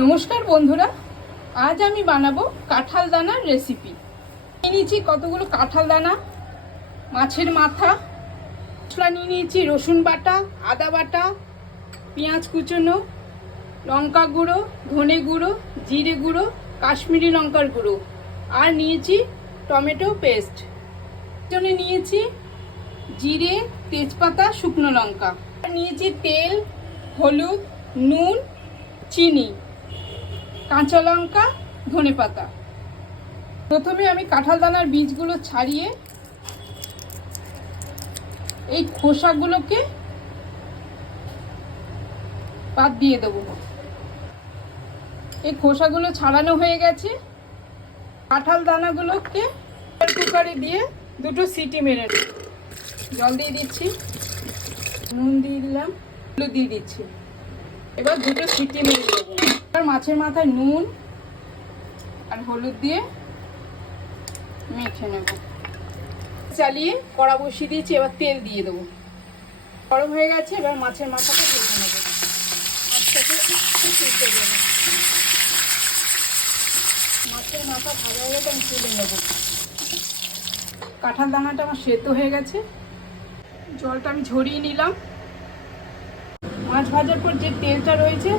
নমস্কার বন্ধুরা, আজ আমি বানাবো কাঁঠাল দানার রেসিপি। নিয়ে নিয়েছি কতগুলো কাঁঠাল দানা, মাছের মাথা, মশলা নিয়ে নিয়েছি রসুন বাটা, আদা বাটা, পেঁয়াজ কুচনো, লঙ্কা গুঁড়ো, ধনে গুঁড়ো, জিরে গুঁড়ো, কাশ্মীরি লঙ্কার গুঁড়ো, আর নিয়েছি টমেটো পেস্ট। জন্য নিয়েছি জিরে, তেজপাতা, শুকনো লঙ্কা, আর নিয়েছি তেল, হলুদ, নুন, চিনি, কাঁচা লঙ্কা, ধনেপাতা। প্রথমে আমি কাঁঠাল দানার বীজগুলো ছাড়িয়ে এই খোসাগুলোকে বাদ দিয়ে দেবো। এই খোসাগুলো ছাড়ানো হয়ে গেছে। কাঁঠাল দানাগুলোকে কুকারে দিয়ে দুটো সিটি মেরে নেব। জল দিয়ে দিচ্ছি, নুন দিয়ে দিলাম, হলুদ দিয়ে দিচ্ছি। এবার দুটো সিটি মেরে দেবো। এবার মাছের মাথায় নুন আর হলুদ দিয়ে মেখে নেব। চালিয়ে কড়া বসিয়ে দিয়েছি, এবার তেল দিয়ে দেবো। গরম হয়ে গেছে, এবার মাছের মাথাটা ভেজে নেব। মাছের মাথা ভাজা হয়ে গেলে আমি তুলে নেব। কাঁঠাল দানাটা আমার সেদ্ধ হয়ে গেছে, জলটা আমি ঝরিয়ে নিলাম। মাছ ভাজার পর যে তেলটা রয়েছে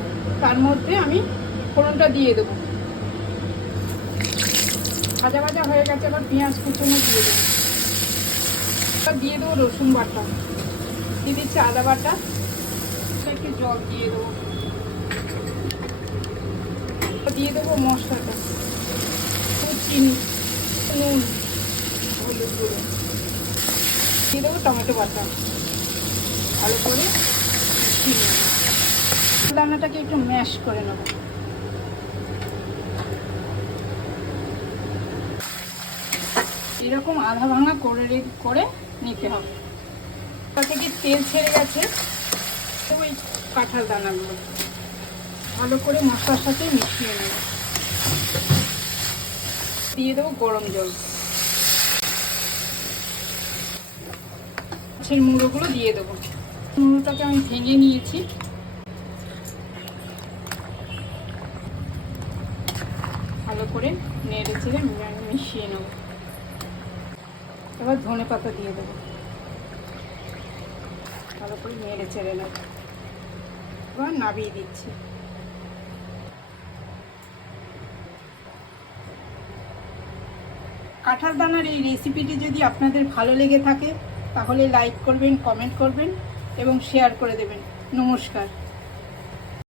তার মধ্যে আমি ফোড়নটা দিয়ে দেবো। ভাজা ভাজা হয়ে গেছে, এবার পেঁয়াজ কুচনো দিয়ে দেবো। দিয়ে দেবো রসুন বাটা, দিয়ে দিচ্ছি আদা বাটা, একটু জল দিয়ে দেবো। দিয়ে দেবো মশলাটা, চিনি, নুন, হলুদ গুঁড়ো, দিয়ে দেবো টমেটো বাটা। ভালো করে দানাটাকে একটু ম্যাশ করে নেব। এরকম আধা ভাঙা করে নিতে হবে। তা থেকে তেল ছেড়ে গেছে, ওই কাঁঠাল দানাগুলো ভালো করে মশলার সাথে মিশিয়ে নেব। দিয়ে দেবো গরম জল, মাছের মুড়োগুলো দিয়ে দেবো। মুড়োটাকে আমি ভেঙে নিয়েছি। ভালো করে নেড়ে চেড়ে মিশিয়ে নেব। এবার ধনে পাতা দিয়ে দেবো, ভালো করে নেড়ে চেড়ে নেব। এবার নামিয়ে দিচ্ছি। কাঁঠাল দানার এই রেসিপিটি যদি আপনাদের ভালো লেগে থাকে তাহলে লাইক করবেন, কমেন্ট করবেন এবং শেয়ার করে দেবেন। নমস্কার।